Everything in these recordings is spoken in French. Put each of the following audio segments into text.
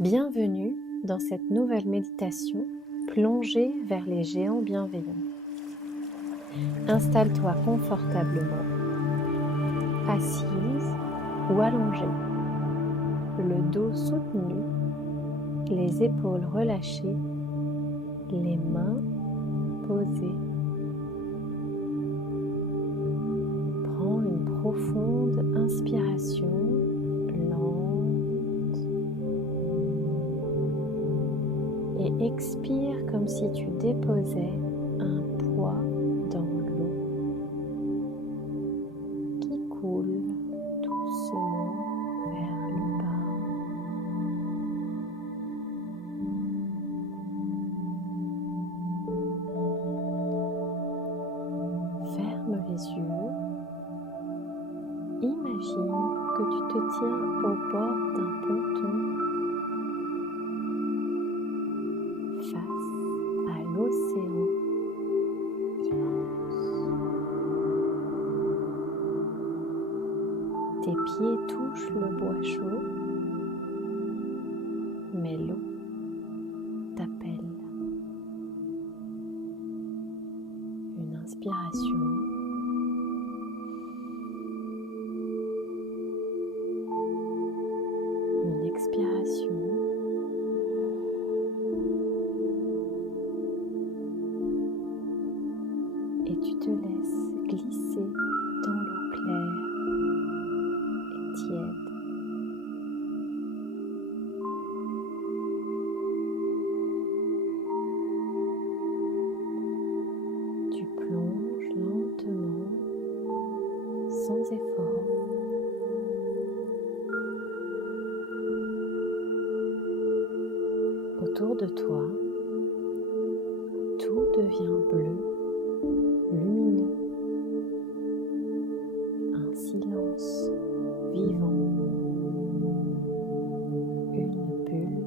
Bienvenue dans cette nouvelle méditation plongée vers les géants bienveillants. Installe-toi confortablement, assise ou allongée, le dos soutenu, les épaules relâchées, les mains posées. Prends une profonde inspiration, lente, et expire comme si tu déposais un poids dans l'eau qui coule doucement vers le bas. Ferme les yeux. Imagine que tu te tiens au bord d'un ponton face à l'océan immense. Tes pieds touchent le bois chaud, mais l'eau t'appelle. Une inspiration. Une expiration. Et tu te laisses glisser dans l'eau claire et tiède. Tu plonges lentement, sans effort. Autour de toi, tout devient bleu, lumineux, un silence vivant, une bulle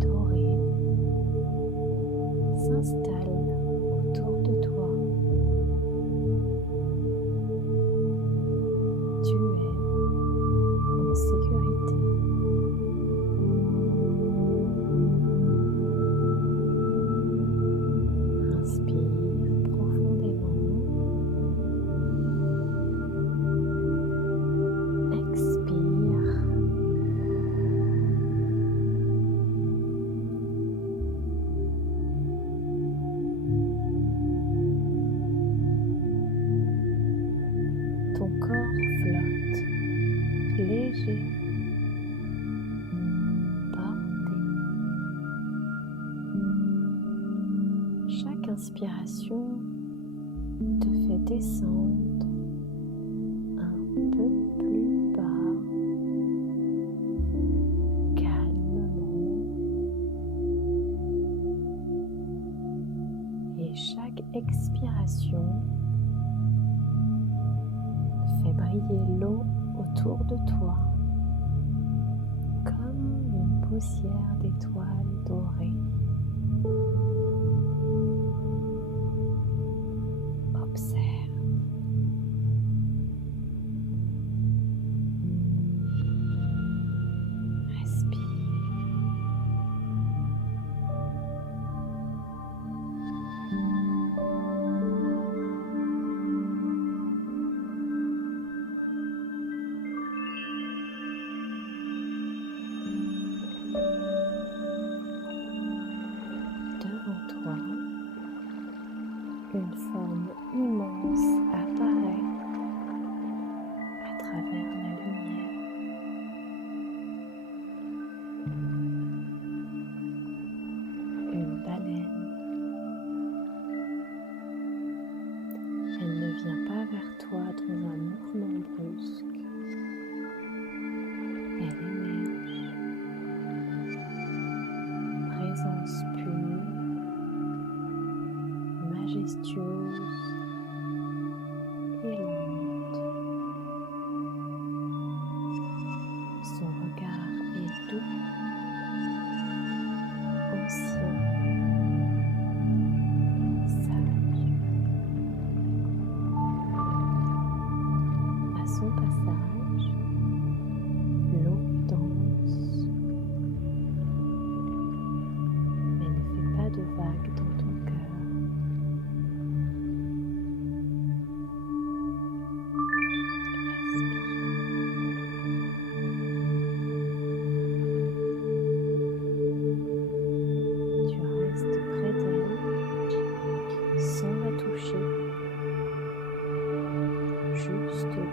dorée s'installe autour de toi. Tu es en sécurité. Inspire profondément. Expire. Ton corps flotte, léger, porté. Chaque inspiration te fait descendre un peu plus bas, calmement. Et chaque expiration fait briller l'eau autour de toi comme une poussière d'étoiles dorées. Observe. Respire.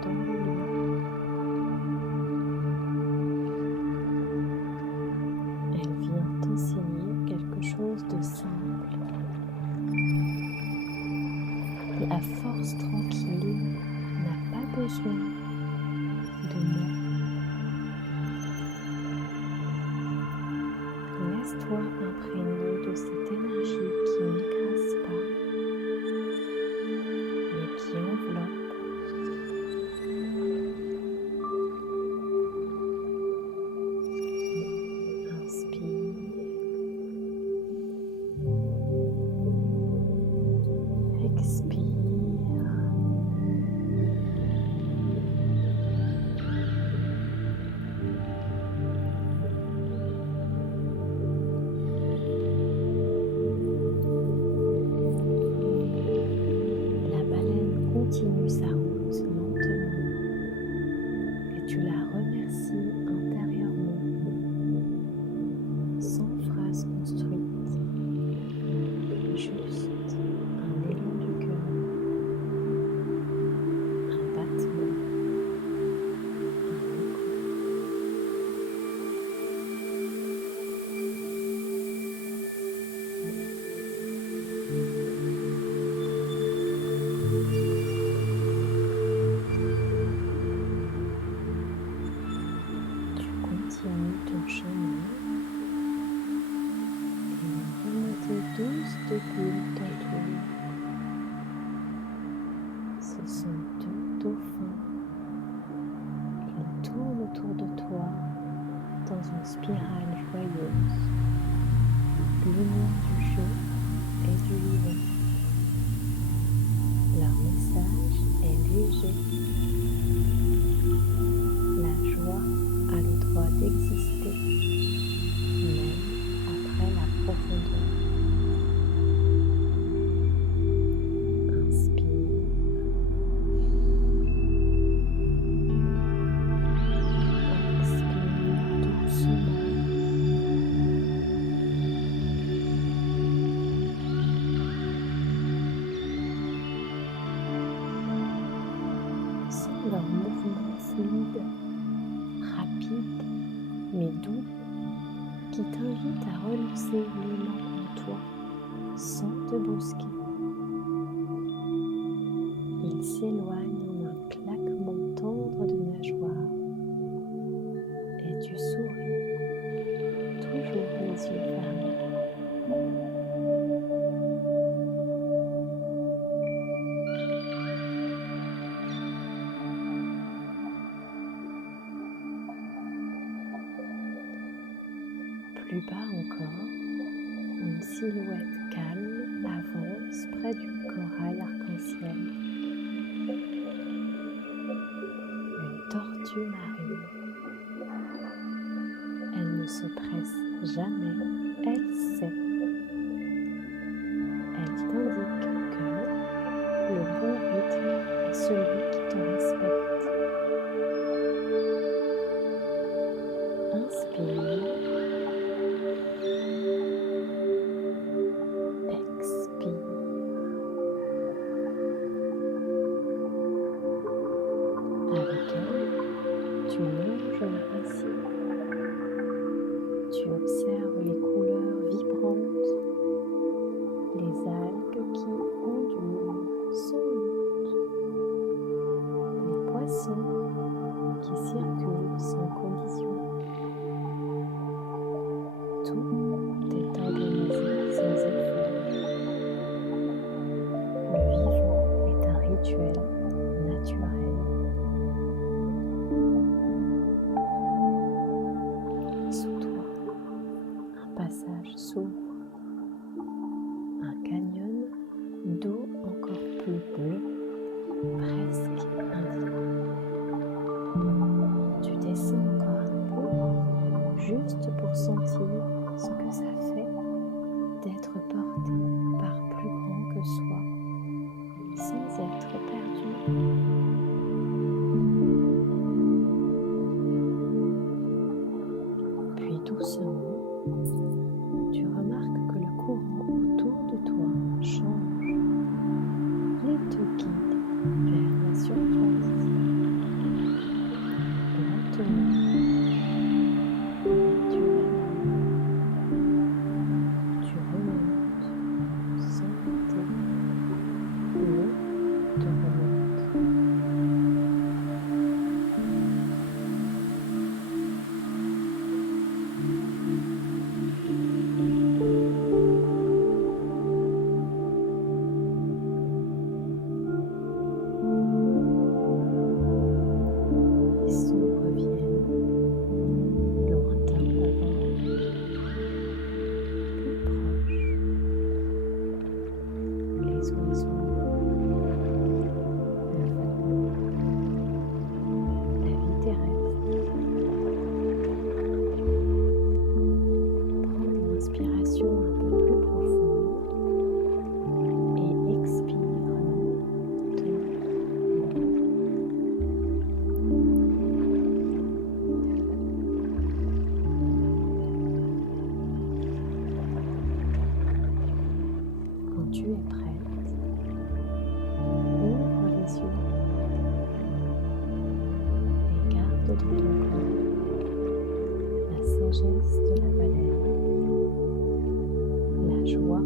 dans le lit. Elle vient t'enseigner quelque chose de simple. La force tranquille n'a pas besoin de mots. Laisse-toi imprégner de cette énergie qui n'écrase pas, mais qui enveloppe. Inspire, expire. Continue sa route lentement et tu la remercies intérieurement, sans phrase construite, juste un élan du cœur, un battement, un écho. Continue ton chemin et une remontée douce de bulles t'entoure. Ce sont deux dauphins. Ils tournent autour de toi dans une spirale joyeuse. L'union du jeu et du vivant. Leur message est léger. La joie a le droit d'exister, même après la profondeur. Inspire. Expire doucement. Sens leur mouvement fluide, rapide mais doux, qui t'invite à relancer l'élan en toi sans te brusquer. Il s'éloigne en un claquement tendre de nageoires et tu souris, toujours les yeux fermés. Plus bas encore, une silhouette calme avance près du corail arc-en-ciel. Une tortue marine. Elle ne se presse jamais, elle sait. Elle t'indique que le bon rythme est celui qui te respecte. Inspire. Avec elle, tu longes le récit. Tu observes les couleurs vibrantes, les algues qui ondulent sans lutte, les poissons qui circulent sans collision. Tout est organisé sans effort. Le vivant est un rituel naturel. Sous toi, un passage s'ouvre, un canyon d'eau encore plus bleue, presque indigo. Tu descends encore un peu, juste pour sentir ce que ça fait d'être porté par plus grand que soi, sans être perdu. Puis doucement, tu remarques que le courant autour de toi change. Il te guide vers la surface. de ton corps, la sagesse de la baleine, la joie